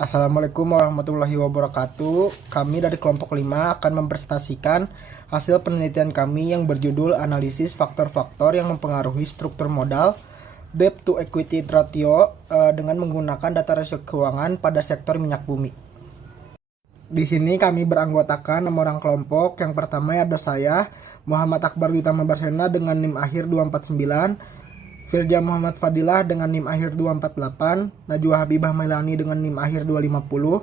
Assalamualaikum warahmatullahi wabarakatuh. Kami dari kelompok 5 akan mempresentasikan hasil penelitian kami yang berjudul analisis faktor-faktor yang mempengaruhi struktur modal debt to equity ratio dengan menggunakan data rasio keuangan pada sektor minyak bumi. Di sini kami beranggotakan 6 orang kelompok. Yang pertama ada saya, Muhammad Akbar Utama Barsena dengan NIM akhir 249, Firja Muhammad Fadilah dengan NIM akhir 248, Najwa Habibah Mailani dengan NIM akhir 250,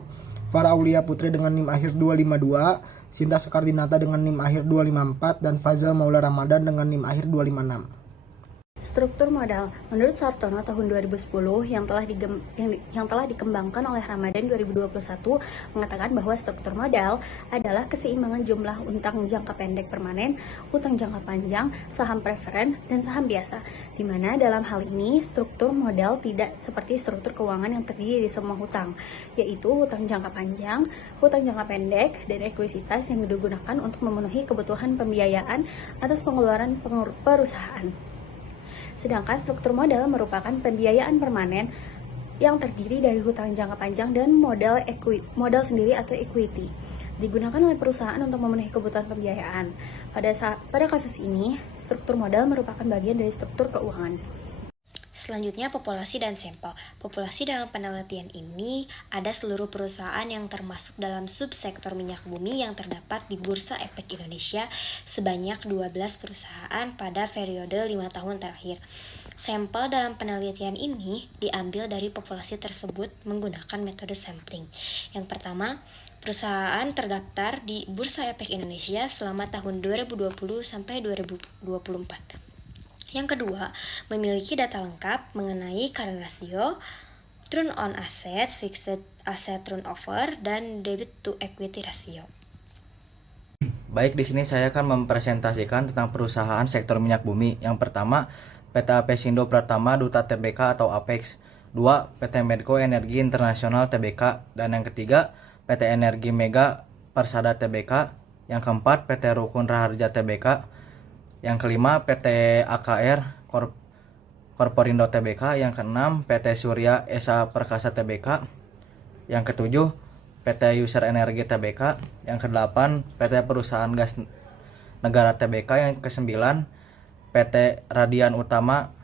Farah Aulia Putri dengan NIM akhir 252, Sinta Sekardinata dengan NIM akhir 254, dan Fazal Maula Ramadan dengan NIM akhir 256. Struktur modal menurut Sartono tahun 2010 yang telah dikembangkan oleh Ramadan 2021 mengatakan bahwa struktur modal adalah keseimbangan jumlah utang jangka pendek permanen, utang jangka panjang, saham preferen, dan saham biasa, di mana dalam hal ini struktur modal tidak seperti struktur keuangan yang terdiri dari semua hutang, yaitu hutang jangka panjang, hutang jangka pendek, dan ekuisitas yang digunakan untuk memenuhi kebutuhan pembiayaan atas pengeluaran perusahaan. Sedangkan struktur modal merupakan pembiayaan permanen yang terdiri dari hutang jangka panjang dan modal sendiri atau equity, digunakan oleh perusahaan untuk memenuhi kebutuhan pembiayaan. Pada kasus ini, struktur modal merupakan bagian dari struktur keuangan. Selanjutnya, populasi dan sampel. Populasi dalam penelitian ini ada seluruh perusahaan yang termasuk dalam subsektor minyak bumi yang terdapat di Bursa Efek Indonesia sebanyak 12 perusahaan pada periode 5 tahun terakhir. Sampel dalam penelitian ini diambil dari populasi tersebut menggunakan metode sampling. Yang pertama, perusahaan terdaftar di Bursa Efek Indonesia selama tahun 2020 sampai 2024. Yang kedua, memiliki data lengkap mengenai current ratio, turn on assets, fixed asset turnover, dan debit to equity ratio. Baik, di sini saya akan mempresentasikan tentang perusahaan sektor minyak bumi. Yang pertama, PT Apesindo Pratama Duta Tbk atau Apex. 2. PT Medco Energi Internasional Tbk. Dan yang ketiga, PT Energi Mega Persada Tbk. Yang keempat, PT Rukun Raharja Tbk. Yang kelima, PT AKR Korporindo Tbk. Yang keenam, PT Surya Esa Perkasa Tbk. Yang ketujuh, PT User Energi Tbk. Yang kedelapan, PT Perusahaan Gas Negara Tbk. Yang kesembilan, PT Radian Utama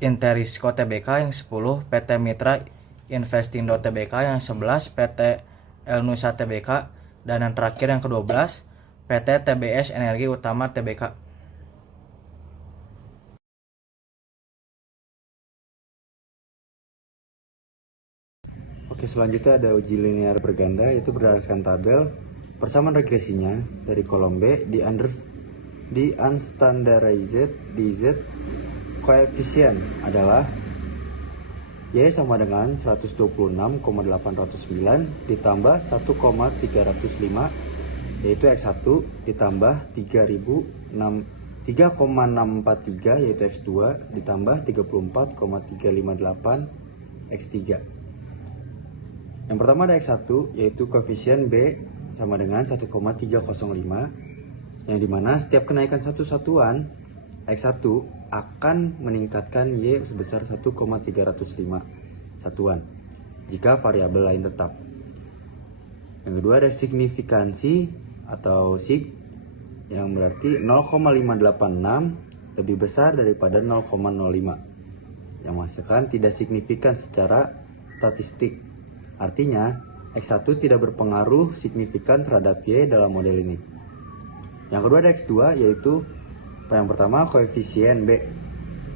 Interisco Tbk. Yang 10, PT Mitra Investindo Tbk. Yang 11, PT Elnusa Tbk. Dan yang terakhir yang ke-12, PT TBS Energi Utama Tbk. Oke, selanjutnya ada uji linear berganda, yaitu berdasarkan tabel persamaan regresinya dari kolom B di unstandarized DZ. Koefisien adalah Y sama dengan 126,809 ditambah 1,305, yaitu X1 ditambah 3,643, yaitu X2 ditambah 34,358 X3. Yang pertama ada X1, yaitu koefisien B sama dengan 1,305, yang dimana setiap kenaikan satu satuan X1 akan meningkatkan Y sebesar 1,305 satuan jika variabel lain tetap. Yang kedua ada signifikansi atau sig, yang berarti 0,586 lebih besar daripada 0,05, yang menghasilkan tidak signifikan secara statistik. Artinya X1 tidak berpengaruh signifikan terhadap Y dalam model ini. Yang kedua ada X2, yaitu yang pertama koefisien B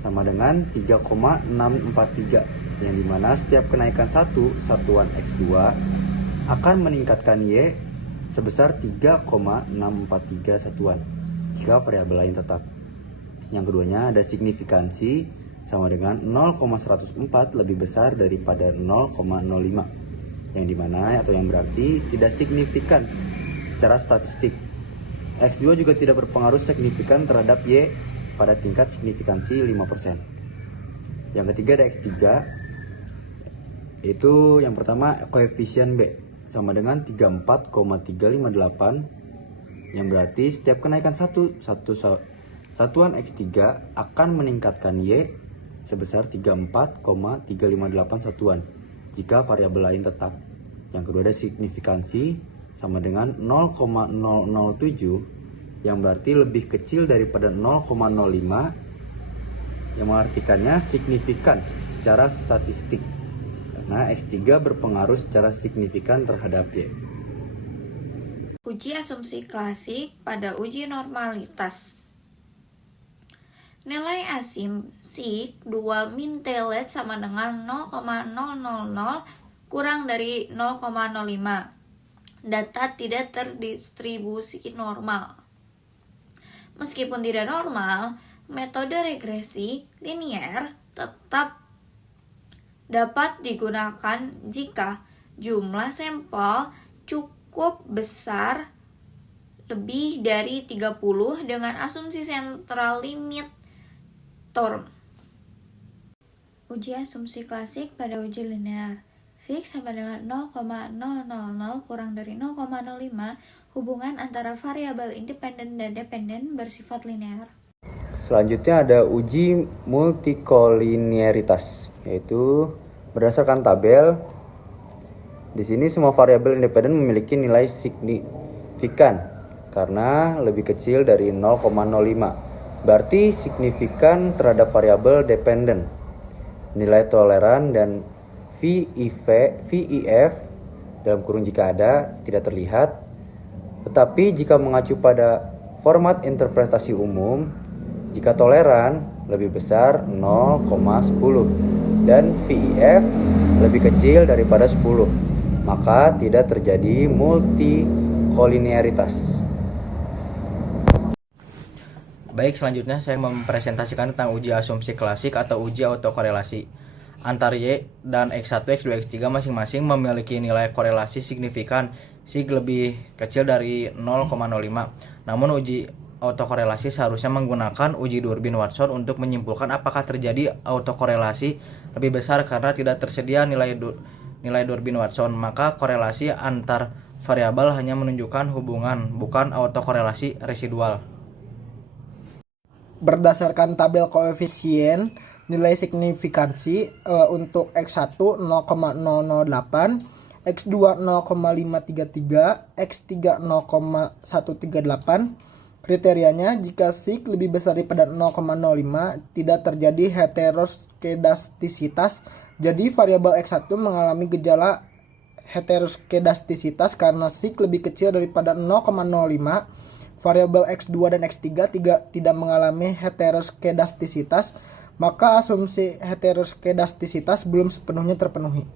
sama dengan 3,643, yang dimana setiap kenaikan satu satuan X2 akan meningkatkan Y sebesar 3,643 satuan jika variabel lain tetap. Yang keduanya ada signifikansi sama dengan 0,104 lebih besar daripada 0,05, yang dimana atau yang berarti tidak signifikan secara statistik. X2 juga tidak berpengaruh signifikan terhadap Y pada tingkat signifikansi 5%. Yang ketiga ada X3, yaitu yang pertama koefisien B sama dengan 34,358, yang berarti setiap kenaikan satuan X3 akan meningkatkan Y sebesar 34,358 satuan jika variabel lain tetap. Yang kedua ada signifikansi sama dengan 0,007 yang berarti lebih kecil daripada 0,05 yang mengartikannya signifikan secara statistik karena X3 berpengaruh secara signifikan terhadap Y. Uji asumsi klasik pada uji normalitas. Nilai asumsi 2 min telet sama dengan 0,000 kurang dari 0,05. Data tidak terdistribusi normal. Meskipun tidak normal, metode regresi linier tetap dapat digunakan jika jumlah sampel cukup besar lebih dari 30 dengan asumsi central limit term. Uji asumsi klasik pada uji linear. Sig sama dengan 0,000 kurang dari 0,05. Hubungan antara variabel independen dan dependen bersifat linear. Selanjutnya ada uji multikolinearitas, yaitu berdasarkan tabel. Di sini semua variabel independen memiliki nilai signifikan karena lebih kecil dari 0,05. Berarti signifikan terhadap variabel dependen. Nilai toleran dan VIF dalam kurung jika ada tidak terlihat. Tetapi jika mengacu pada format interpretasi umum, jika toleran lebih besar 0,10 dan VIF lebih kecil daripada 10, maka tidak terjadi multikolinearitas. Baik, selanjutnya saya mempresentasikan tentang uji asumsi klasik atau uji autokorelasi. Antar Y dan X1, X2, X3 masing-masing memiliki nilai korelasi signifikan sig lebih kecil dari 0,05. Namun uji autokorelasi seharusnya menggunakan uji Durbin Watson untuk menyimpulkan apakah terjadi autokorelasi lebih besar karena tidak tersedia nilai Durbin Watson. Maka korelasi antar variabel hanya menunjukkan hubungan, bukan autokorelasi residual. Berdasarkan tabel koefisien nilai signifikansi untuk X1 0,008, X2 0,533, X3 0,138. Kriterianya jika sig lebih besar daripada 0,05 tidak terjadi heteroskedastisitas. Jadi variabel X1 mengalami gejala heteroskedastisitas karena sig lebih kecil daripada 0,05. Variabel X2 dan X3 tidak mengalami heteroskedastisitas, maka asumsi heteroskedastisitas belum sepenuhnya terpenuhi.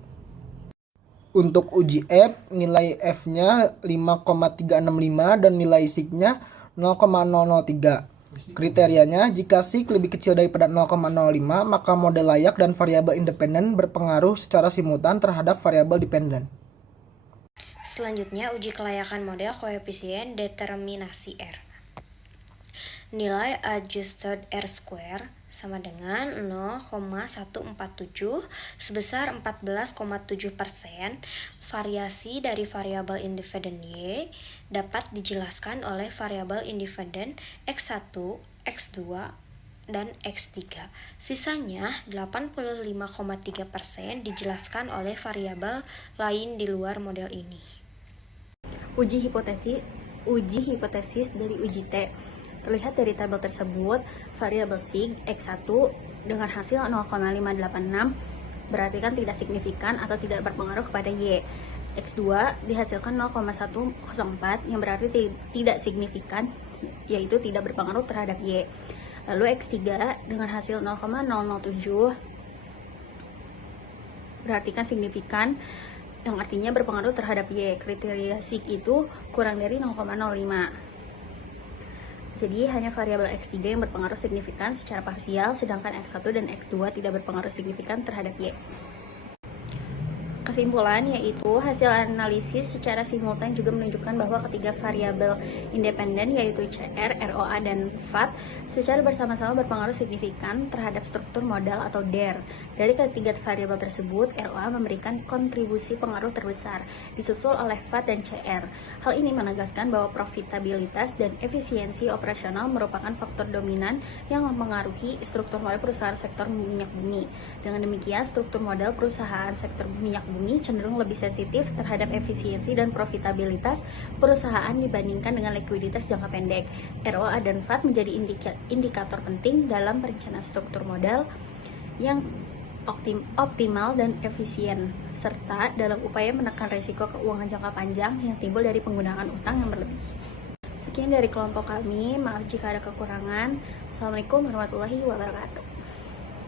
Untuk uji F, nilai F-nya 5,365 dan nilai sig-nya 0,003. Kriterianya, jika sig lebih kecil daripada 0,05, maka model layak dan variabel independen berpengaruh secara simultan terhadap variabel dependen. Selanjutnya, uji kelayakan model koefisien determinasi R. Nilai adjusted R-square sama dengan 0,147 sebesar 14,7%. Variasi dari variabel independen Y dapat dijelaskan oleh variabel independen X1, X2, dan X3. Sisanya 85,3% dijelaskan oleh variabel lain di luar model ini. Uji hipotesis dari uji T. Terlihat dari tabel tersebut, variabel sig X1 dengan hasil 0,586 berarti kan tidak signifikan atau tidak berpengaruh kepada Y. X2 dihasilkan 0,104 yang berarti tidak signifikan, yaitu tidak berpengaruh terhadap Y. Lalu X3 dengan hasil 0,007 berarti kan signifikan, yang artinya berpengaruh terhadap Y. Kriteria sig itu kurang dari 0,05. Jadi hanya variabel X3 yang berpengaruh signifikan secara parsial, sedangkan X1 dan X2 tidak berpengaruh signifikan terhadap Y. Kesimpulan yaitu hasil analisis secara simultan juga menunjukkan bahwa ketiga variabel independen yaitu CR, ROA, dan VAT secara bersama-sama berpengaruh signifikan terhadap struktur modal atau DER. Dari ketiga variabel tersebut, ROA memberikan kontribusi pengaruh terbesar, disusul oleh VAT dan CR. Hal ini menegaskan bahwa profitabilitas dan efisiensi operasional merupakan faktor dominan yang mempengaruhi struktur modal perusahaan sektor minyak bumi. Dengan demikian, struktur modal perusahaan sektor minyak bumi cenderung lebih sensitif terhadap efisiensi dan profitabilitas perusahaan dibandingkan dengan likuiditas jangka pendek. ROA dan FAT menjadi indikator penting dalam perencanaan struktur modal yang optimal dan efisien, serta dalam upaya menekan risiko keuangan jangka panjang yang timbul dari penggunaan utang yang berlebih. Sekian dari kelompok kami, maaf jika ada kekurangan. Assalamualaikum warahmatullahi wabarakatuh.